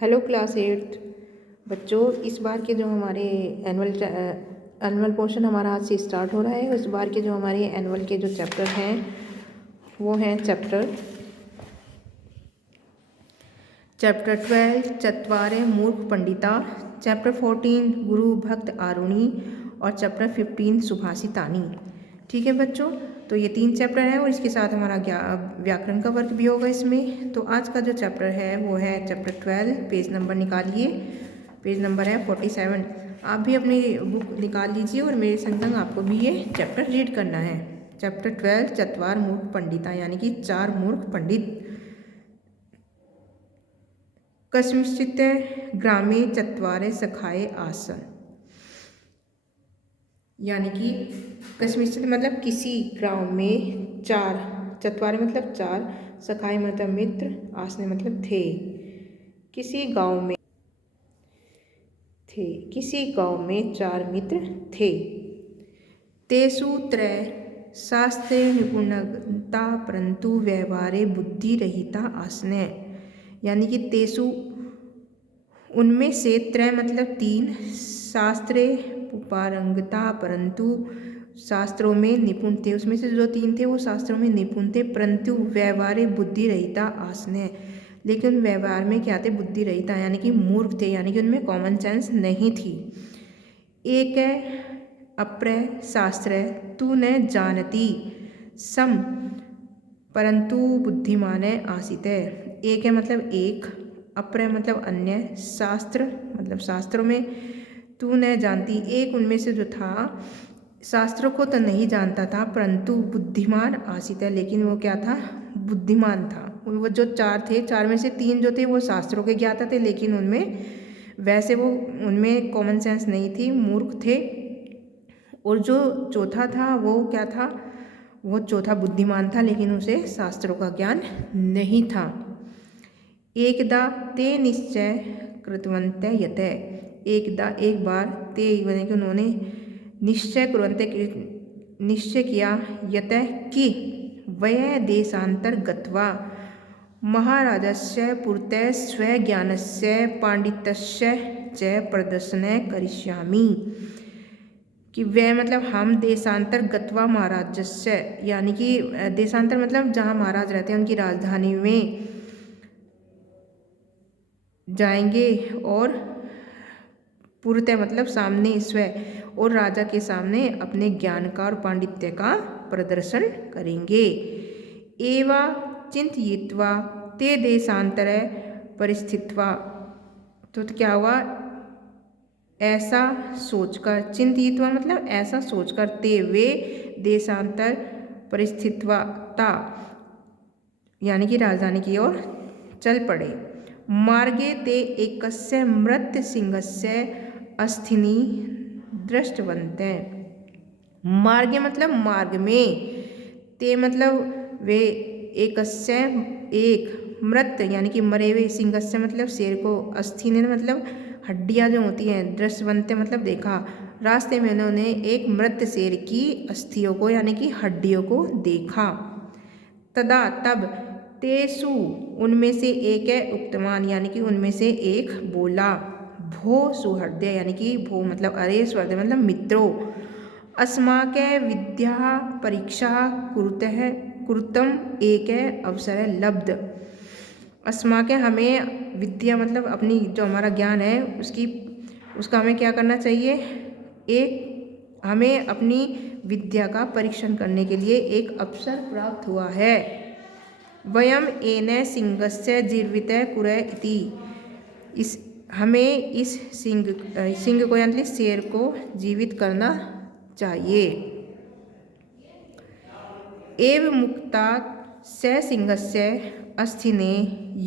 Hello class 8 बच्चों, इस बार के जो हमारे एनुअल पोर्शन हमारा आज से स्टार्ट हो रहा है। इस बार के जो हमारे एनुअल के जो चैप्टर हैं वो हैं चैप्टर 12 चत्वारे मूर्ख पंडिता, चैप्टर 14 गुरु भक्त आरुणि और चैप्टर 15 सुभाषितानी। ठीक है बच्चों, तो ये 3 चैप्टर हैं और इसके साथ हमारा व्याकरण का वर्क भी होगा इसमें। तो आज का जो चैप्टर है वो है चैप्टर 12। पेज नंबर निकालिए, पेज नंबर है 47। आप भी अपनी बुक निकाल लीजिए और मेरे संग संग आपको भी ये चैप्टर रीड करना है। चैप्टर 12 चत्वार मूर्ख पंडिता, यानी कि 4 मूर्ख पंडित। कस्मिंश्चित् ग्रामे चत्वारे सखाए आसन, यानी कि कस्मिंश्चित् मतलब किसी गांव में 4, चत्वारे मतलब 4, सखाए मतलब मित्र, आसने मतलब थे। किसी गांव में 4 मित्र थे। तेषु त्रय शास्त्रे निपुणता परंतु व्यवहारे बुद्धि रहिता आसने, यानी कि तेषु उनमें से त्रय मतलब 3, शास्त्रे पारंगता परंतु शास्त्रों में निपुण थे। उसमें से जो 3 थे वो शास्त्रों में निपुण थे, परंतु व्यवहारे बुद्धि रहिता आसने, लेकिन व्यवहार में क्या थे? बुद्धि रहिता, यानी कि मूर्ख थे, यानी कि उनमें कॉमन सेंस नहीं थी। एक अप्रय शास्त्र तू न जानती सम परंतु बुद्धिमान आसित। एक है मतलब एक, अप्रय मतलब अन्य, शास्त्र मतलब शास्त्रों में, तू न जानती एक उनमें से जो था शास्त्रों को तो नहीं जानता था परंतु बुद्धिमान आसित है, लेकिन वो क्या था? बुद्धिमान था। वो जो 4 थे, 4 में से 3 जो थे वो शास्त्रों के ज्ञाता थे, लेकिन उनमें कॉमन सेंस नहीं थी, मूर्ख थे। और जो चौथा था वो क्या था? वो चौथा बुद्धिमान था, लेकिन उसे शास्त्रों का ज्ञान नहीं था। एकदा ते निश्चय कृतवंत यत, एक बार ते यानी कि उन्होंने निश्चय किया यत कि वय देशांतर गत्वा महाराजस्य पुरतः स्वज्ञानस्य पांडित्यस्य च प्रदर्शने करिष्यामि, कि वह मतलब हम देशांतर गत्वा महाराजस्य, यानी कि देशांतर मतलब जहाँ महाराज रहते हैं उनकी राजधानी में जाएंगे, और पुरतः मतलब सामने, स्व और राजा के सामने अपने ज्ञान का और पांडित्य का प्रदर्शन करेंगे। एवा चिंतयित्वा ते देशांतर परिस्थित्वा, तो क्या हुआ? ऐसा सोचकर, चिंतयित्वा मतलब ऐसा सोचकर, ते वे देशांतर परिस्थित्वा ता, यानी कि राजधानी की ओर चल पड़े। मार्गे ते एकस्य मृत सिंहस्य अस्थिनि दृष्टवन्ते, मार्गे मतलब मार्ग में, ते मतलब वे, एकस्य एक, मृत यानी कि मरे हुए, सिंहस्य मतलब शेर को, अस्थिनि मतलब हड्डियां जो होती हैं, दृष्टवन्ते मतलब देखा, रास्ते में उन्होंने एक मृत शेर की अस्थियों को यानी कि हड्डियों को देखा। तदा तब, तेसु उनमें से एक है उक्तवान, यानी कि उनमें से एक बोला, भो सुहृदय, यानी कि भो मतलब अरे, सुहृदय मतलब मित्रों, अस्माक विद्या परीक्षा कुरुतम एक अवसर लब्ध। अस्माक हमें विद्या मतलब अपनी जो हमारा ज्ञान है उसका हमें क्या करना चाहिए? हमें अपनी विद्या का परीक्षण करने के लिए एक अवसर प्राप्त हुआ है। वयम एन सिंहस्य जीवित कुरय इति, हमें इस सिंह को यानी शेर को जीवित करना चाहिए। एव मुक्ता स सिंहस्य अस्थिने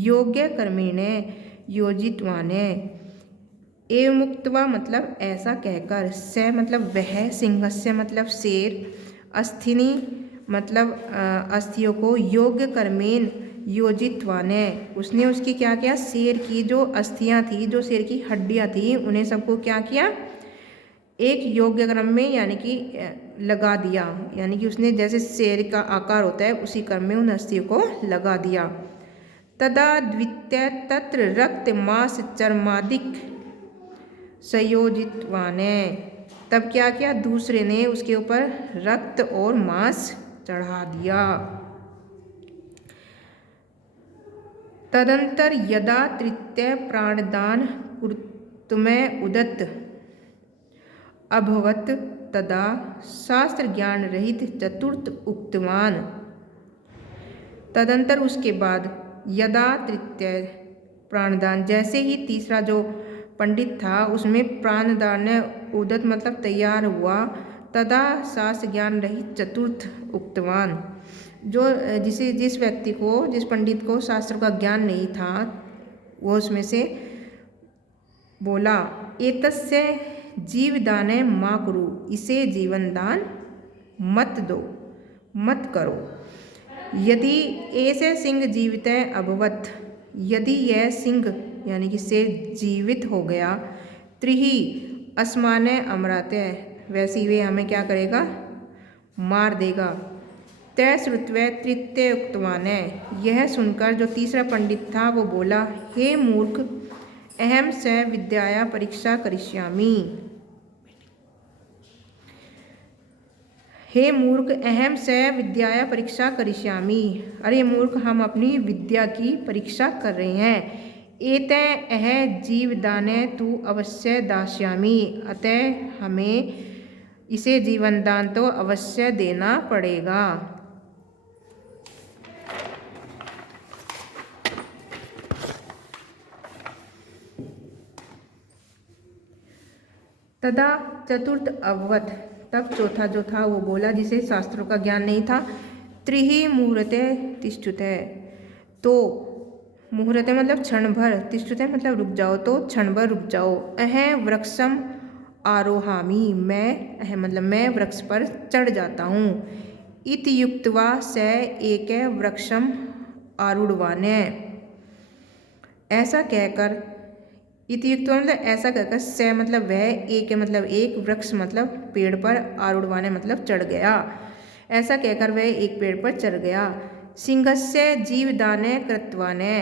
योग्य कर्मिणे योजितवाने, एव मुक्तवा मतलब ऐसा कहकर, स मतलब वह, सिंहस्य मतलब शेर, अस्थिनी मतलब अस्थियों को, योग्य कर्मेन योजितवाने उसने उसकी क्या किया? शेर की जो अस्थियां थी, जो शेर की हड्डियां थी, उन्हें सबको क्या किया? एक योग्य क्रम में यानी कि लगा दिया, यानी कि उसने जैसे शेर का आकार होता है उसी क्रम में उन अस्थियों को लगा दिया। तदा द्वितीय तत्र रक्त मांस चर्मादिक संयोजितवान। तब क्या किया, दूसरे ने उसके ऊपर रक्त और मांस चढ़ा दिया। तदंतर यदा तृतीय प्राणदान कुरुतमय उदत अभवत तदा शास्त्र ज्ञान रहित चतुर्थ उक्तवान। तदंतर उसके बाद यदा तृतीय प्राणदान, जैसे ही तीसरा जो पंडित था उसमें प्राणदान उदत मतलब तैयार हुआ, तदा शास्त्र ज्ञान रहित चतुर्थ उक्तवान, जो जिस व्यक्ति को, जिस पंडित को शास्त्र का ज्ञान नहीं था, वो उसमें से बोला, एतस्य जीवदाने मा कुरु, इसे जीवन दान मत दो, मत करो। यदि ऐसे सिंह जीवित अभवत, यदि यह सिंह यानी कि शेर जीवित हो गया, त्रिही अस्माने अमराते, वैसे वे हमें क्या करेगा, मार देगा। तय श्रुत्वै तृतीय उक्तवान, यह सुनकर जो तीसरा पंडित था वो बोला, हे मूर्ख, अहम स विद्याया परीक्षा करिष्यामि। हे मूर्ख, अहम स विद्याया परीक्षा करिष्यामि, अरे मूर्ख, हम अपनी विद्या की परीक्षा कर रहे हैं। एते अह जीवदाने तु अवश्य दास्यामि, अतः हमें इसे जीवन दान तो अवश्य देना पड़ेगा। तदा चतुर्थ अभवत, तब चौथा जो था वो बोला, जिसे शास्त्रों का ज्ञान नहीं था, त्रिही मुहूर्ते तिष्ठुते, तो मुहूर्ते मतलब क्षण भर, तिष्ठुते मतलब रुक जाओ, तो क्षण भर रुक जाओ। अह वृक्षम आरोहामि, मैं, अह मतलब मैं वृक्ष पर चढ़ जाता हूँ। इति युक्त्वा स एक वृक्षम आरूढ़वान, ऐसा कहकर, इति युक्त्वा मतलब ऐसा कहकर, स मतलब वह, एक मतलब एक, वृक्ष मतलब पेड़ पर, आरूढ़वान मतलब चढ़ गया, ऐसा कहकर वह एक पेड़ पर चढ़ गया। सिंहस्य जीवदाने कृतवाने,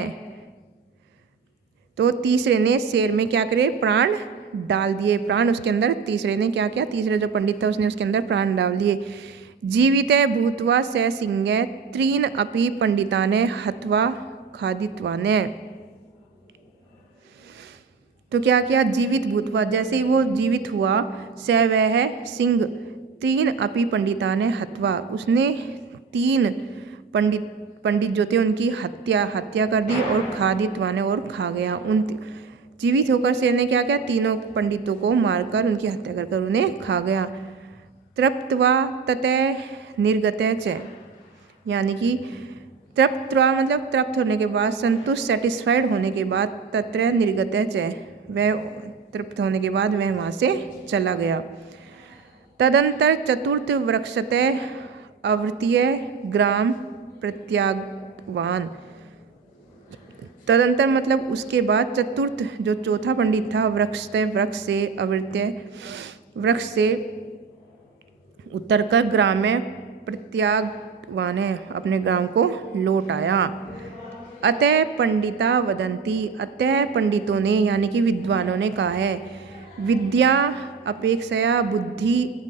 तो तीसरे ने शेर में क्या करे, प्राण डाल दिए, प्राण उसके अंदर, तीसरे ने क्या किया, तीसरे जो पंडित था उसने उसके अंदर प्राण डाल दिए। जीवित भूत्वा स सिंह त्रीन अपि पंडिताने हत्वा खादित्वाने, तो क्या किया, जीवित भूतवा, जैसे ही वो जीवित हुआ, स वह सिंह, तीन अपि पंडिताने हत्वा, उसने तीन पंडित जो थे उनकी हत्या कर दी, और खादित्वाने और खा गया। उन जीवित होकर शेर ने क्या किया, तीनों पंडितों को मारकर उनकी हत्या कर उन्हें खा गया। तृप्त्वा ततः निर्गतः च, यानी कि तृप्त्वा मतलब तृप्त होने के बाद, संतुष्ट सेटिस्फाइड होने के बाद, तत्र निर्गतः च, वह तृप्त होने के बाद वह वहाँ से चला गया। तदंतर चतुर्थ वृक्षतः आवृतीय ग्राम प्रत्यागवान, तदंतर मतलब उसके बाद चतुर्थ जो चौथा पंडित था, वृक्ष से आवृत्य, वृक्ष से उतरकर ग्राम में प्रत्यागवान, अपने ग्राम को लौट आया। अतः पंडिता वदंती, अतः पंडितों ने यानी कि विद्वानों ने कहा है, विद्या अपेक्षया बुद्धि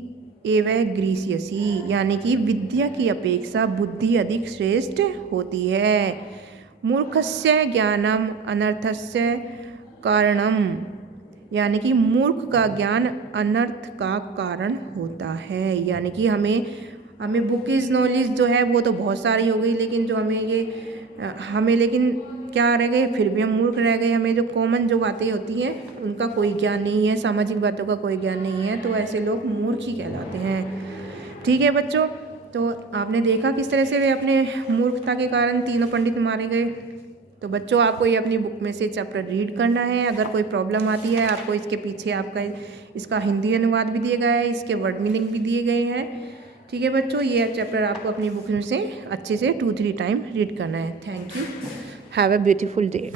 एवं गृह्यसी, यानी कि विद्या की अपेक्षा बुद्धि अधिक श्रेष्ठ होती है। मूर्खस्य ज्ञानम अनर्थस्य कारणम, यानी कि मूर्ख का ज्ञान अनर्थ का कारण होता है। यानी कि हमें बुकिश नॉलेज जो है वो तो बहुत सारी हो गई, लेकिन जो हमें लेकिन क्या रह गए, फिर भी हम मूर्ख रह गए। हमें जो कॉमन जो बातें होती हैं उनका कोई ज्ञान नहीं है, सामाजिक बातों का कोई ज्ञान नहीं है, तो ऐसे लोग मूर्ख ही कहलाते हैं। ठीक है बच्चों, तो आपने देखा किस तरह से वे अपने मूर्खता के कारण तीनों पंडित मारे गए। तो बच्चों आपको ये अपनी बुक में से चैप्टर रीड करना है। अगर कोई प्रॉब्लम आती है आपको इसके पीछे इसका हिंदी अनुवाद भी दिया गया है, इसके वर्ड मीनिंग भी दिए गए हैं। ठीक है बच्चों, ये चैप्टर आपको अपनी बुक में से अच्छे से 2-3 टाइम रीड करना है। Thank you, have a beautiful day.